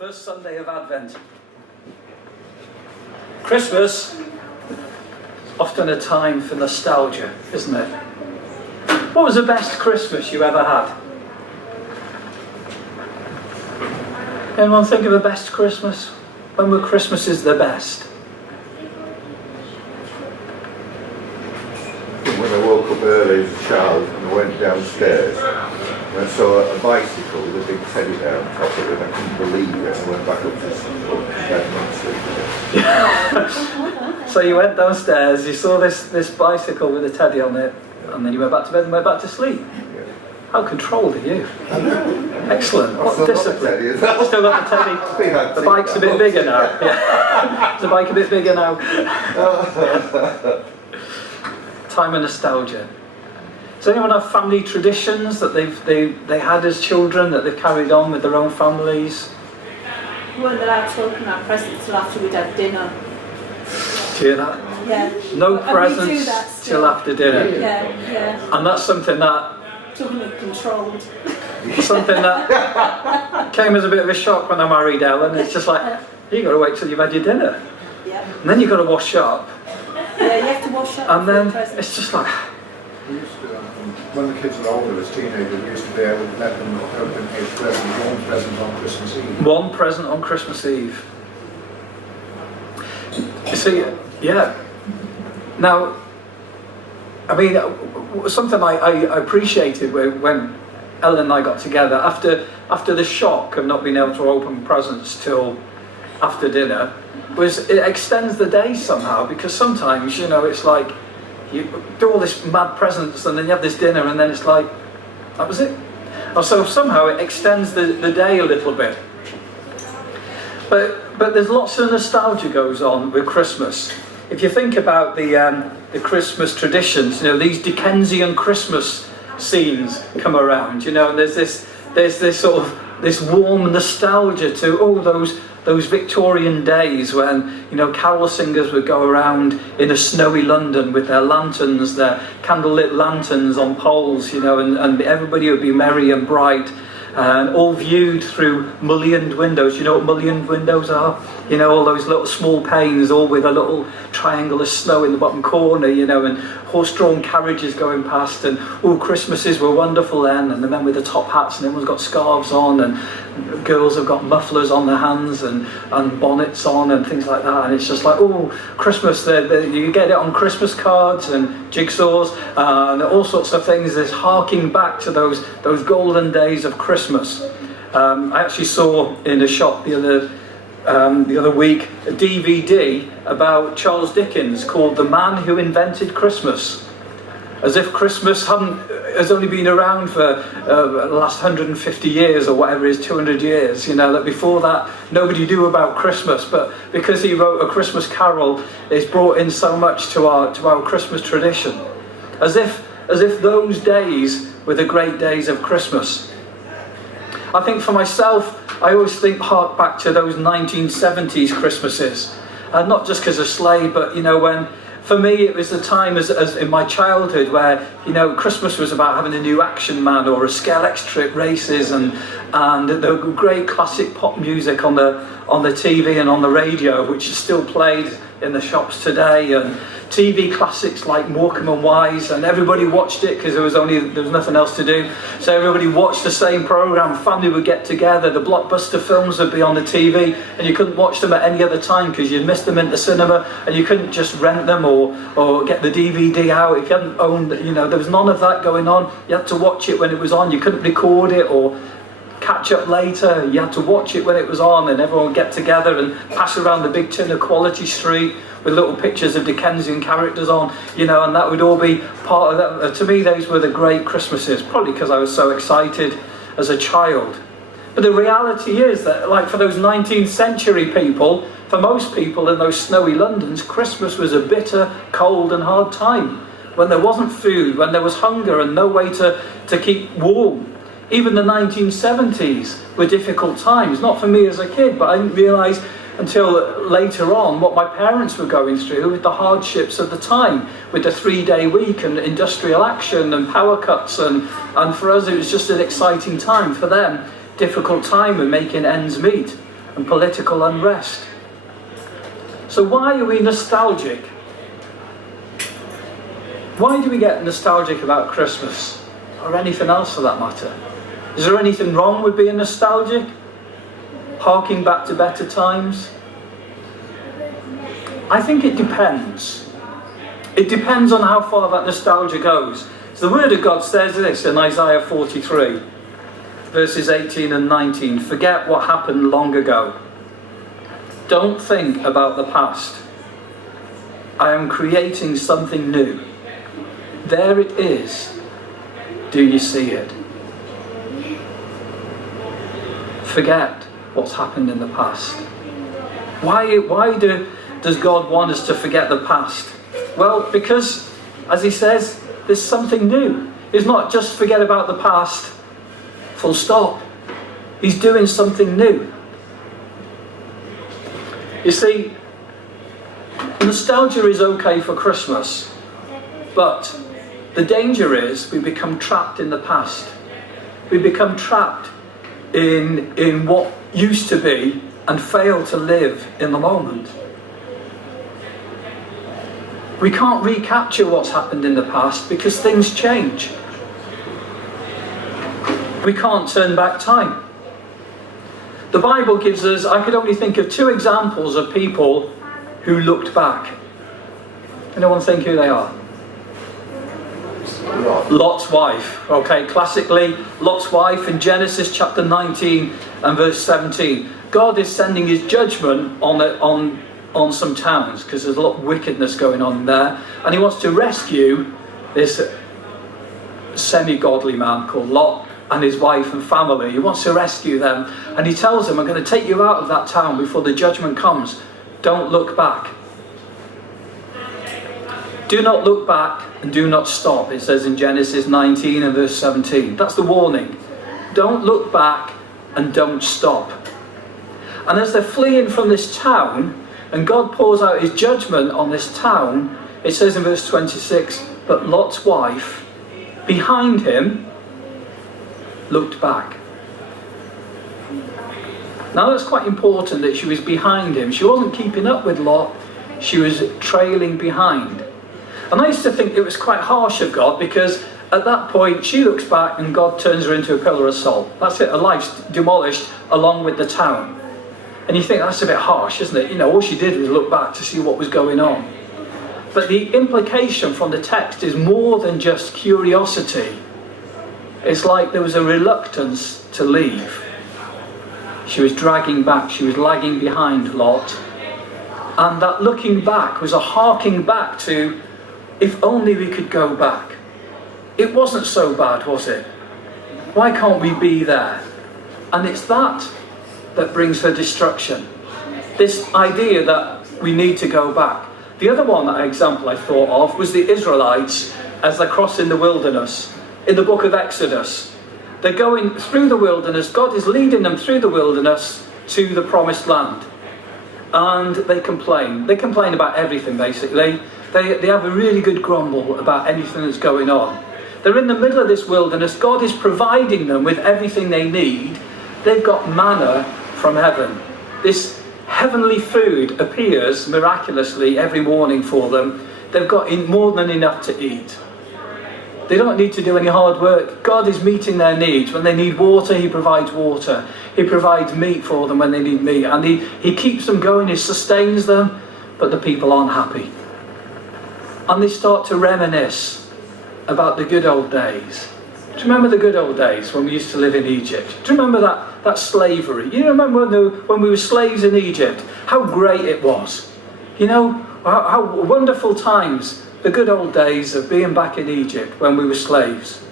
First Sunday of Advent. Christmas is often a time for nostalgia, isn't it? What was the best Christmas you ever had? Anyone think of the best Christmas? When were Christmases the best? When I woke up early as a child and I went downstairs and I saw a bicycle with a big teddy bear on top of it. I couldn't believe it. I went back up to sleep. So you went downstairs, you saw this bicycle with a teddy on it, and then you went back to bed and went back to sleep. Yeah. How controlled are you? Excellent. What Still got the discipline. teddy as well. Still got the teddy. The bike's a bit bigger now. Yeah. Is the bike a bit bigger now? Time of nostalgia. Does anyone have family traditions that they had as children that they've carried on with their own families? We weren't allowed to open our presents till after we'd had dinner. Do you hear that? Yeah. No And we do presents that till still. after dinner. Yeah. And that's something that Controlled. came as a bit of a shock when I married Ellen. It's just like, you got to wait till you've had your dinner. Yeah. And then you've got to wash up. Yeah, you have to wash up. And then before the it's just like, We used to, when the kids were older, as teenagers, we used to be able to let them open each present, one present on Christmas Eve. one present on Christmas Eve. You see, yeah. Now, I mean, something I appreciated when Ellen and I got together, after the shock of not being able to open presents till after dinner, was it extends the day somehow, because sometimes, you know, it's like, you do all this mad presents and then you have this dinner and then it's like, that was it. And so somehow it extends the day a little bit. But there's lots of nostalgia goes on with Christmas. If you think about the Christmas traditions, you know, these Dickensian Christmas scenes come around, you know, and there's this sort of this warm nostalgia to all those Victorian days when, you know, carol singers would go around in a snowy London with their lanterns, their candlelit lanterns on poles, you know, and everybody would be merry and bright, and all viewed through mullioned windows. You know what mullioned windows are? You know, all those little small panes, all with a little triangle of snow in the bottom corner, you know, and horse-drawn carriages going past, and all Christmases were wonderful then, and the men with the top hats, and everyone's got scarves on, and girls have got mufflers on their hands, and bonnets on, and things like that, and it's just like, oh, Christmas, you get it on Christmas cards, and jigsaws, and all sorts of things. There's harking back to those golden days of Christmas. I actually saw in a shop the other week a DVD about Charles Dickens called The Man Who Invented Christmas, as if Christmas has only been around for the last 150 years or whatever it is, 200 years, you know, that before that nobody knew about Christmas, but because he wrote A Christmas Carol, it's brought in so much to our Christmas tradition, as if those days were the great days of Christmas. I think for myself, I always hark back to those 1970s Christmases, not just because of sleigh, but, you know, when, for me, it was the time as in my childhood where, you know, Christmas was about having a new Action Man or a Skelex trip races, and the great classic pop music on the TV and on the radio, which is still played in the shops today, and TV classics like Morecambe and Wise, and everybody watched it because there was nothing else to do, so everybody watched the same programme. Family would get together, the blockbuster films would be on the TV, and you couldn't watch them at any other time because you'd missed them in the cinema, and you couldn't just rent them or get the DVD out if you hadn't owned, you know, there was none of that going on. You had to watch it when it was on. You couldn't record it or catch up later. You had to watch it when it was on, and everyone would get together and pass around the big tin of Quality Street with little pictures of Dickensian characters on, you know, and that would all be part of that. To me, those were the great Christmases, probably because I was so excited as a child. But the reality is that, like, for those 19th century people, for most people in those snowy Londons, Christmas was a bitter, cold and hard time, when there wasn't food, when there was hunger and no way to keep warm. Even the 1970s were difficult times, not for me as a kid, but I didn't realise until later on what my parents were going through with the hardships of the time, with the 3-day week and industrial action and power cuts, and for us it was just an exciting time. For them, difficult time and making ends meet. and political unrest. So why are we nostalgic? Why do we get nostalgic about Christmas, or anything else for that matter? Is there anything wrong with being nostalgic? Harking back to better times? I think it depends. It depends on how far that nostalgia goes. So the Word of God says this in Isaiah 43, verses 18 and 19. Forget what happened long ago. Don't think about the past. I am creating something new. There it is. Do you see it? Forget what's happened in the past. Why does God want us to forget the past? Well, because, as he says, there's something new. It's not just forget about the past, full stop. He's doing something new. You see, nostalgia is okay for Christmas, but the danger is we become trapped in the past. We become trapped in what used to be and fail to live in the moment. We can't recapture what's happened in the past because things change. We can't turn back time. The Bible gives us, I could only think of 2 examples of people who looked back. Anyone think who they are? Lot's wife. Okay, classically, Lot's wife in Genesis chapter 19 and verse 17. God is sending his judgment on some towns because there's a lot of wickedness going on there, and he wants to rescue this semi-godly man called Lot and his wife and family. He wants to rescue them, and he tells them, I'm going to take you out of that town before the judgment comes. Don't look back. Do not look back and do not stop, it says in Genesis 19 and verse 17. That's the warning. Don't look back and don't stop. And as they're fleeing from this town, and God pours out his judgment on this town, it says in verse 26, but Lot's wife, behind him, looked back. Now that's quite important that she was behind him. She wasn't keeping up with Lot, she was trailing behind. And I used to think it was quite harsh of God, because at that point she looks back and God turns her into a pillar of salt. That's it, her life's demolished along with the town. And you think that's a bit harsh, isn't it? You know, all she did was look back to see what was going on. But the implication from the text is more than just curiosity. It's like there was a reluctance to leave. She was dragging back, she was lagging behind Lot. And that looking back was a harking back to, if only we could go back. It wasn't so bad, was it? Why can't we be there? And it's that brings her destruction. This idea that we need to go back. The other example I thought of was the Israelites as they're crossing the wilderness. In the book of Exodus, they're going through the wilderness. God is leading them through the wilderness to the promised land. And they complain. They complain about everything, basically. They have a really good grumble about anything that's going on. They're in the middle of this wilderness. God is providing them with everything they need. They've got manna from heaven. This heavenly food appears miraculously every morning for them. They've got more than enough to eat. They don't need to do any hard work. God is meeting their needs. When they need water, he provides water. He provides meat for them when they need meat. And he keeps them going, he sustains them, but the people aren't happy. And they start to reminisce about the good old days. Do you remember the good old days when we used to live in Egypt? Do you remember that slavery? You remember when we were slaves in Egypt? How great it was. You know, how wonderful times. The good old days of being back in Egypt when we were slaves.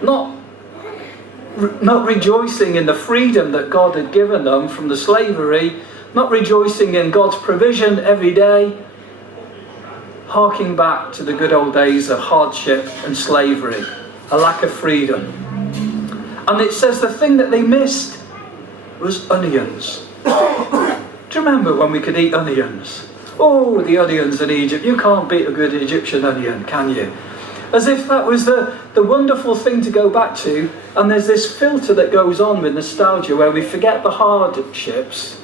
Not rejoicing in the freedom that God had given them from the slavery. Not rejoicing in God's provision every day. Harking back to the good old days of hardship and slavery. A lack of freedom. And it says the thing that they missed was onions. Do you remember when we could eat onions? Oh, the onions in Egypt. You can't beat a good Egyptian onion, can you? As if that was the wonderful thing to go back to. And there's this filter that goes on with nostalgia where we forget the hardships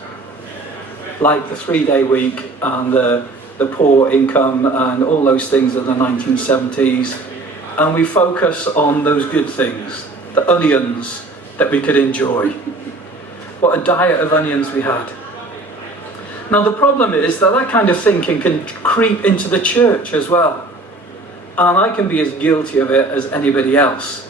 like the 3-day week and the poor income and all those things in the 1970s. And we focus on those good things, the onions that we could enjoy. What a diet of onions we had. Now the problem is that kind of thinking can creep into the church as well. And I can be as guilty of it as anybody else.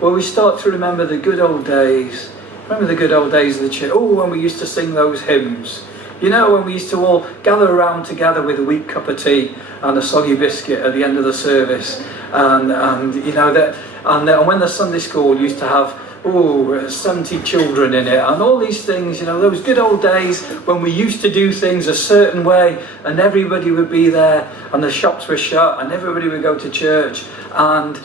Where we start to remember the good old days. Remember the good old days of the church? Oh, when we used to sing those hymns. You know, when we used to all gather around together with a weak cup of tea and a soggy biscuit at the end of the service. And you know, and when the Sunday school used to have 70 children in it, and all these things, you know, those good old days when we used to do things a certain way, and everybody would be there, and the shops were shut, and everybody would go to church, and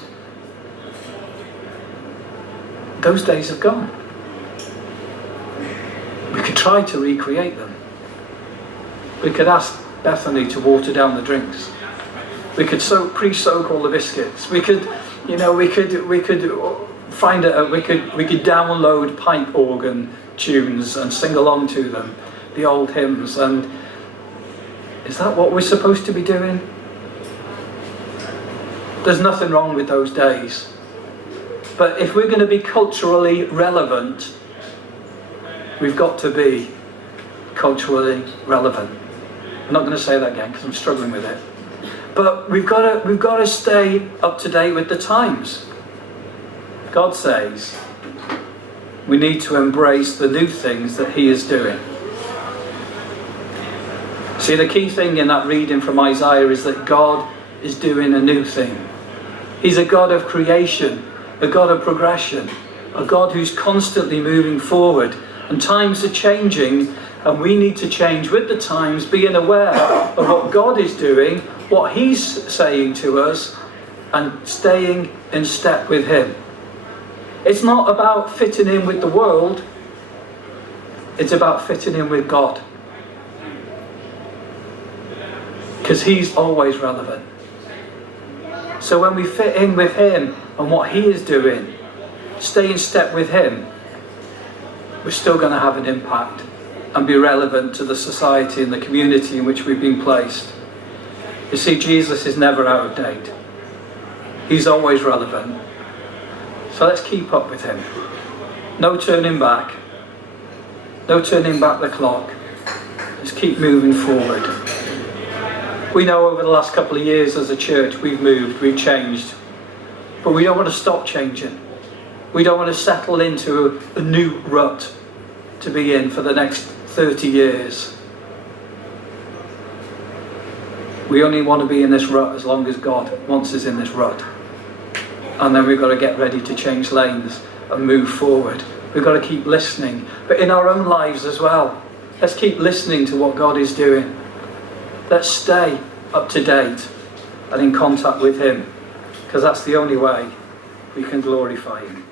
those days have gone. We could try to recreate them. We could ask Bethany to water down the drinks. We could pre-soak all the biscuits. We could, you know, we could find we could download pipe organ tunes and sing along to them, the old hymns. And is that what we're supposed to be doing? There's nothing wrong with those days. But if we're going to be culturally relevant, we've got to be culturally relevant. I'm not going to say that again because I'm struggling with it. But we've got to stay up to date with the times. God says we need to embrace the new things that He is doing. See, the key thing in that reading from Isaiah is that God is doing a new thing. He's a God of creation, a God of progression, a God who's constantly moving forward. And times are changing, and we need to change with the times, being aware of what God is doing, what He's saying to us, and staying in step with Him. It's not about fitting in with the world, it's about fitting in with God. Because He's always relevant. So when we fit in with Him and what He is doing, stay in step with Him, we're still going to have an impact and be relevant to the society and the community in which we've been placed. You see, Jesus is never out of date. He's always relevant. So let's keep up with Him. No turning back. No turning back the clock. Let's keep moving forward. We know over the last couple of years as a church we've moved, we've changed. But we don't want to stop changing. We don't want to settle into a new rut to be in for the next 30 years. We only want to be in this rut as long as God wants us in this rut. And then we've got to get ready to change lanes and move forward. We've got to keep listening. But in our own lives as well, let's keep listening to what God is doing. Let's stay up to date and in contact with Him, because that's the only way we can glorify Him.